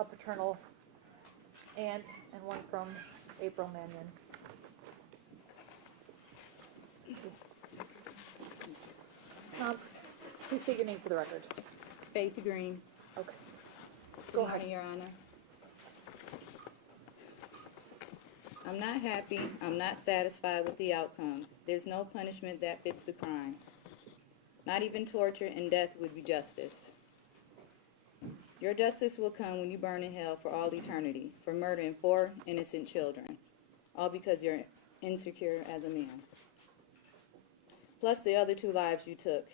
a paternal aunt and one from April Mannion. Please state your name for the record. Faith Green. Okay. Good morning, Your Honor. I'm not happy. I'm not satisfied with the outcome. There's no punishment that fits the crime. Not even torture and death would be justice. Your justice will come when you burn in hell for all eternity for murdering 4 innocent children, all because you're insecure as a man. Plus the other 2 lives you took.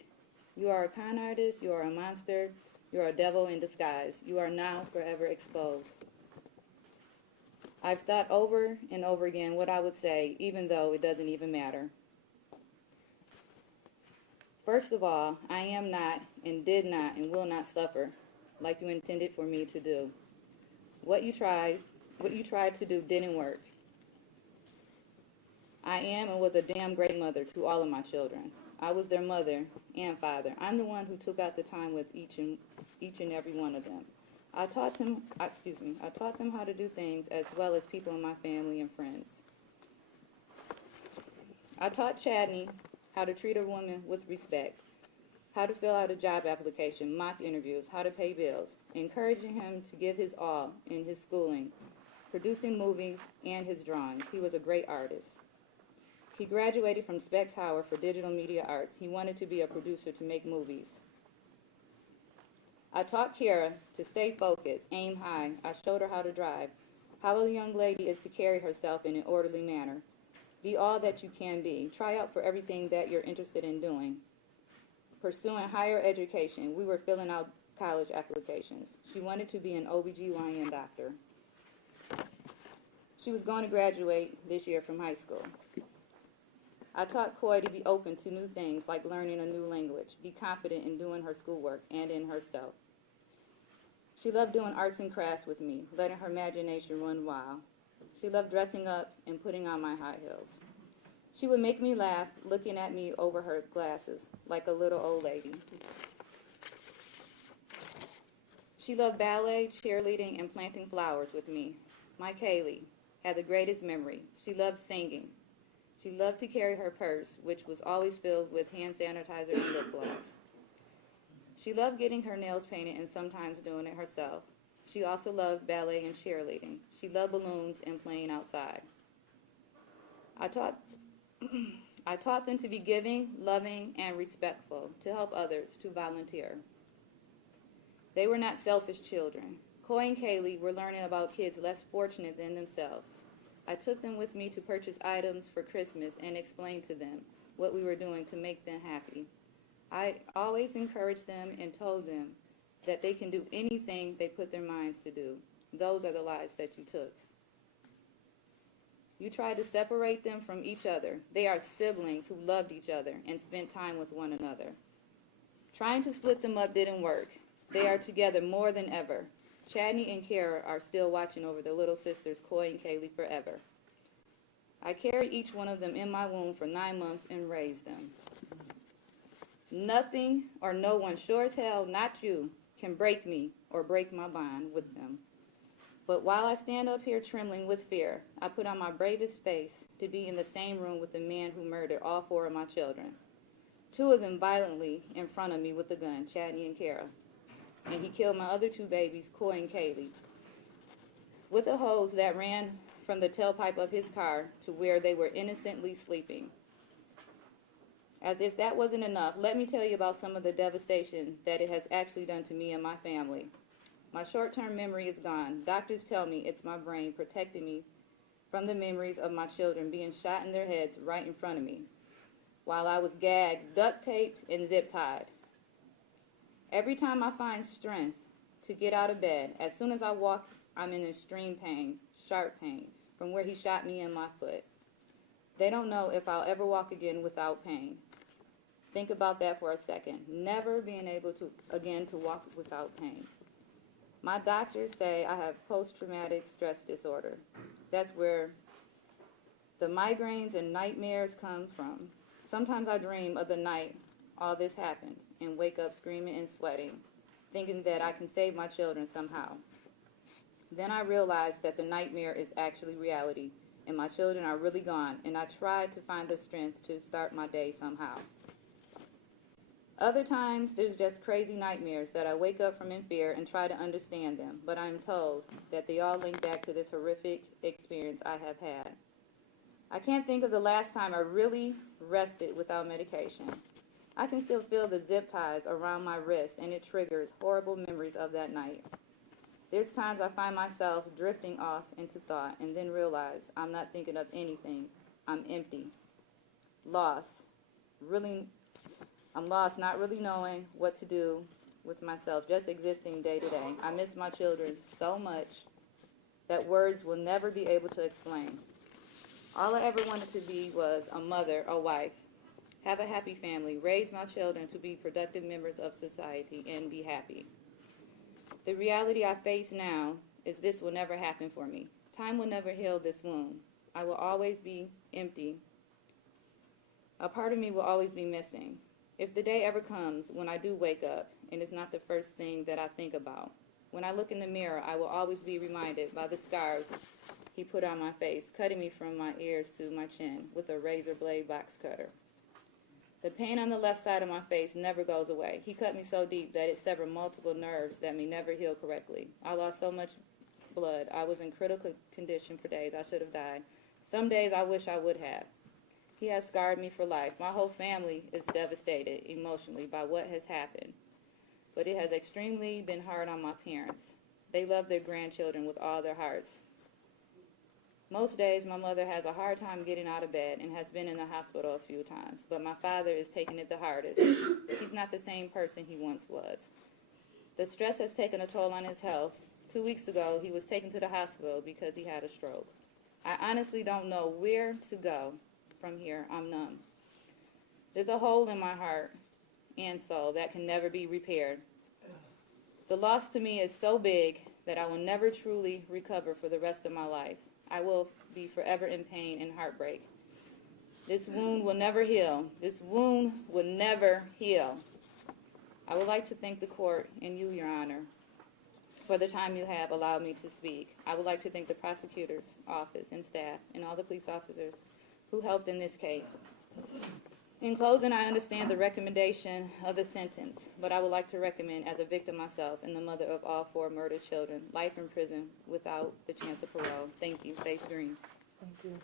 You are a con artist, you are a monster, you are a devil in disguise. You are now forever exposed. I've thought over and over again what I would say, even though it doesn't even matter. First of all, I am not and did not and will not suffer like you intended for me to do. What you tried to do didn't work. I am and was a damn great mother to all of my children. I was their mother and father. I'm the one who took out the time with each and every one of them. I taught them how to do things as well as people in my family and friends. I taught Chadney how to treat a woman with respect, how to fill out a job application, mock interviews, how to pay bills, encouraging him to give his all in his schooling, producing movies and his drawings. He was a great artist. He graduated from Specs Howard for digital media arts. He wanted to be a producer to make movies. I taught Kara to stay focused, aim high. I showed her how to drive, how a young lady is to carry herself in an orderly manner. Be all that you can be. Try out for everything that you're interested in doing. Pursuing higher education. We were filling out college applications. She wanted to be an OBGYN doctor. She was going to graduate this year from high school. I taught Coy to be open to new things like learning a new language, be confident in doing her schoolwork and in herself. She loved doing arts and crafts with me, letting her imagination run wild. She loved dressing up and putting on my high heels. She would make me laugh, looking at me over her glasses, like a little old lady. She loved ballet, cheerleading, and planting flowers with me. My Kaylee had the greatest memory. She loved singing. She loved to carry her purse, which was always filled with hand sanitizer and lip gloss. She loved getting her nails painted and sometimes doing it herself. She also loved ballet and cheerleading. She loved balloons and playing outside. I taught them to be giving, loving, and respectful, to help others, to volunteer. They were not selfish children. Coy and Kaylee were learning about kids less fortunate than themselves. I took them with me to purchase items for Christmas and explained to them what we were doing to make them happy. I always encouraged them and told them that they can do anything they put their minds to do. Those are the lives that you took. You tried to separate them from each other. They are siblings who loved each other and spent time with one another. Trying to split them up didn't work. They are together more than ever. Chadney and Kara are still watching over their little sisters, Coy and Kaylee, forever. I carried each one of them in my womb for 9 months and raised them. Nothing or no one, sure as hell, not you, can break me or break my bond with them. But while I stand up here trembling with fear, I put on my bravest face to be in the same room with the man who murdered all 4 of my children. 2 of them violently in front of me with a gun, Chadney and Kara. And he killed my other 2 babies, Coy and Kaylee, with a hose that ran from the tailpipe of his car to where they were innocently sleeping. As if that wasn't enough, let me tell you about some of the devastation that it has actually done to me and my family. My short-term memory is gone. Doctors tell me it's my brain protecting me from the memories of my children being shot in their heads right in front of me, while I was gagged, duct-taped, and zip-tied. Every time I find strength to get out of bed, as soon as I walk, I'm in extreme pain, sharp pain, from where he shot me in my foot. They don't know if I'll ever walk again without pain. Think about that for a second. Never being able to walk without pain. My doctors say I have post-traumatic stress disorder. That's where the migraines and nightmares come from. Sometimes I dream of the night all this happened and wake up screaming and sweating, thinking that I can save my children somehow. Then I realized that the nightmare is actually reality, and my children are really gone, and I tried to find the strength to start my day somehow. Other times, there's just crazy nightmares that I wake up from in fear and try to understand them, but I'm told that they all link back to this horrific experience I have had. I can't think of the last time I really rested without medication. I can still feel the zip ties around my wrist, and it triggers horrible memories of that night. There's times I find myself drifting off into thought and then realize I'm not thinking of anything. I'm empty. Lost. I'm lost, not really knowing what to do with myself, just existing day to day. I miss my children so much that words will never be able to explain. All I ever wanted to be was a mother, a wife, have a happy family, raise my children to be productive members of society, and be happy. The reality I face now is this will never happen for me. Time will never heal this wound. I will always be empty. A part of me will always be missing. If the day ever comes when I do wake up, and it's not the first thing that I think about, when I look in the mirror, I will always be reminded by the scars he put on my face, cutting me from my ears to my chin with a razor blade box cutter. The pain on the left side of my face never goes away. He cut me so deep that it severed multiple nerves that may never heal correctly. I lost so much blood. I was in critical condition for days. I should have died. Some days I wish I would have. He has scarred me for life. My whole family is devastated emotionally by what has happened. But it has extremely been hard on my parents. They love their grandchildren with all their hearts. Most days my mother has a hard time getting out of bed and has been in the hospital a few times, but my father is taking it the hardest. He's not the same person he once was. The stress has taken a toll on his health. 2 weeks ago, he was taken to the hospital because he had a stroke. I honestly don't know where to go from here. I'm numb. There's a hole in my heart and soul that can never be repaired. The loss to me is so big that I will never truly recover for the rest of my life. I will be forever in pain and heartbreak. This wound will never heal. This wound will never heal. I would like to thank the court and you, Your Honor, for the time you have allowed me to speak. I would like to thank the prosecutor's office and staff and all the police officers who helped in this case. In closing, I understand the recommendation of the sentence, but I would like to recommend, as a victim myself and the mother of all 4 murdered children, life in prison without the chance of parole. Thank you. Faith Green. Thank you.